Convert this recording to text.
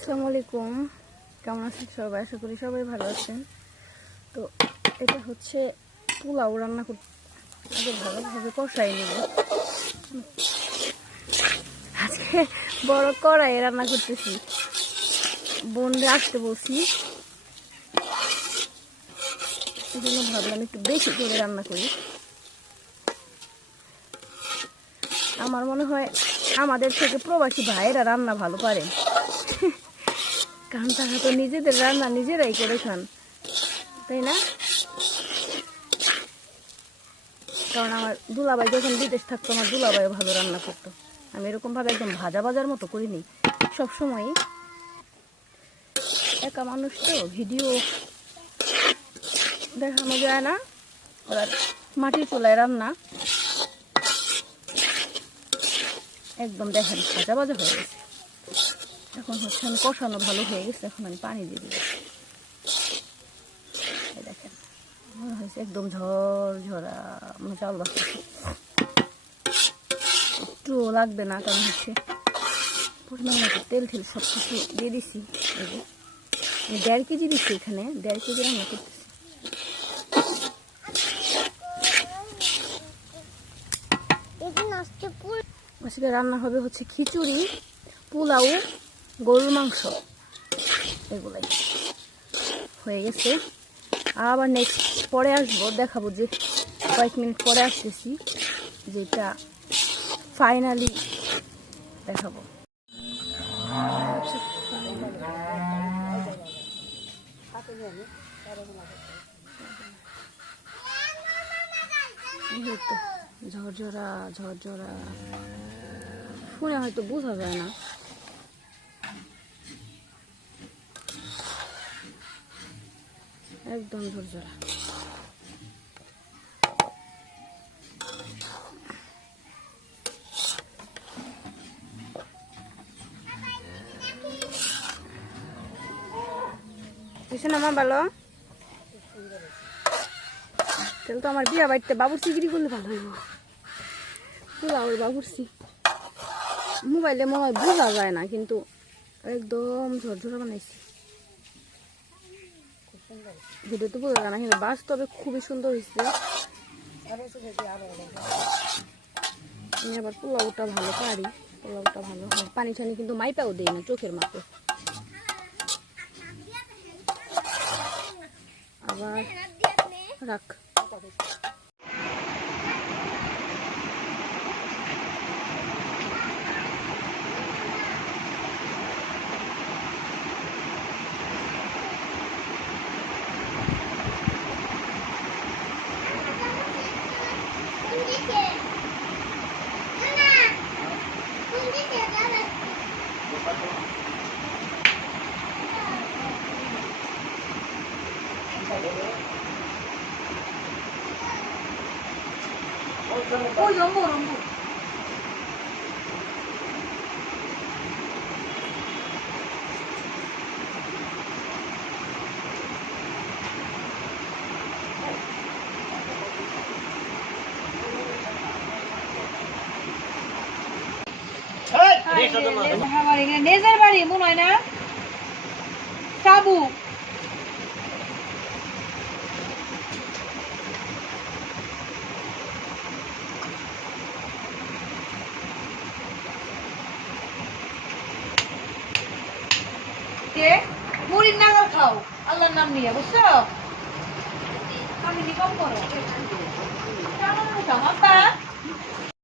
আসসালামু আলাইকুম। কেমন আছেন সবাই? আশা করি সবাই ভালো আছেন। তো এটা হচ্ছে পোলাও রান্না করতে ভালোভাবে কষাই নেব। আজকে বড় কড়াই রান্না করতেছি। বোনরে আসতে বলছি। এই জন্য ভাবলাম একটু বেশি করে রান্না করি। আমার মনে হয় আমাদের থেকে প্রবাসী ভাইয়েরা রান্না ভালো পারে। কারণ তারা তো নিজেদের রান্না নিজেরাই করে খান। তাই না? কারণ আমার দুলাভাই যখন বিদেশ থাকতো, আমার দুলাভাই ভালো রান্না করতো। আমি এরকম ভাবে একদম ভাজা ভাজার মতো করিনি। সবসময় একা মানুষ তো, ভিডিও দেখানো যায় না। ওরা মাটির চুলায় রান্না একদম দেখেন, ভাজা ভাজা হয়ে গেছে। এখন হচ্ছে আমি কষানো ভালো হয়ে গেছে এখন আমি পানি দিয়ে দিই দেখেন মনে হয়েছে একদম ঝড় ঝরা মানে চাল একটু লাগবে না কারণ হচ্ছে পরিমাণ তেল ঠেল সব কিছু দিয়ে দিছি। আমি দেড় কেজি দিচ্ছি এখানে দেড় কেজি রান্না করতেছি। আজকে রান্না হবে হচ্ছে খিচুড়ি পোলাও গরুর মাংস। এগুলাই। হয়ে গেছে। আবার নেক্সট পরে আসব, দেখাবো যে কয়েক মিনিট পরে আসতেছি, যেটা ফাইনালি দেখাবো। ঝরঝরা ঝরঝরা। শুনে হয়তো বোঝা যায় না। একদম ঝরঝরা বুঝছেন আমার ভালো? তাহলে তো আমার বিয়া বাড়িতে বাবুর চিগড়ি করলে ভালো হইব পুলাওর বাবুরসি মোবাইলে হয় বোঝা যায় না, কিন্তু একদম ঝরঝরা বানাইছি। ভিডিও তো বোঝা না কিন্তু বাস্তবে খুবই সুন্দর হয়েছে। আবার পোলাওটা ভালো পারি। পোলাওটা ভালো হয়। পানি ছানি কিন্তু মাইপাও দিই না চোখের মাপে। আবার রাখ। 오, 연보, 연보. নেজার বাড়ি মনে হয় না সাবু চালাও আল্লাহর নাম নিয়ে বুঝছ? আমি নিকম করো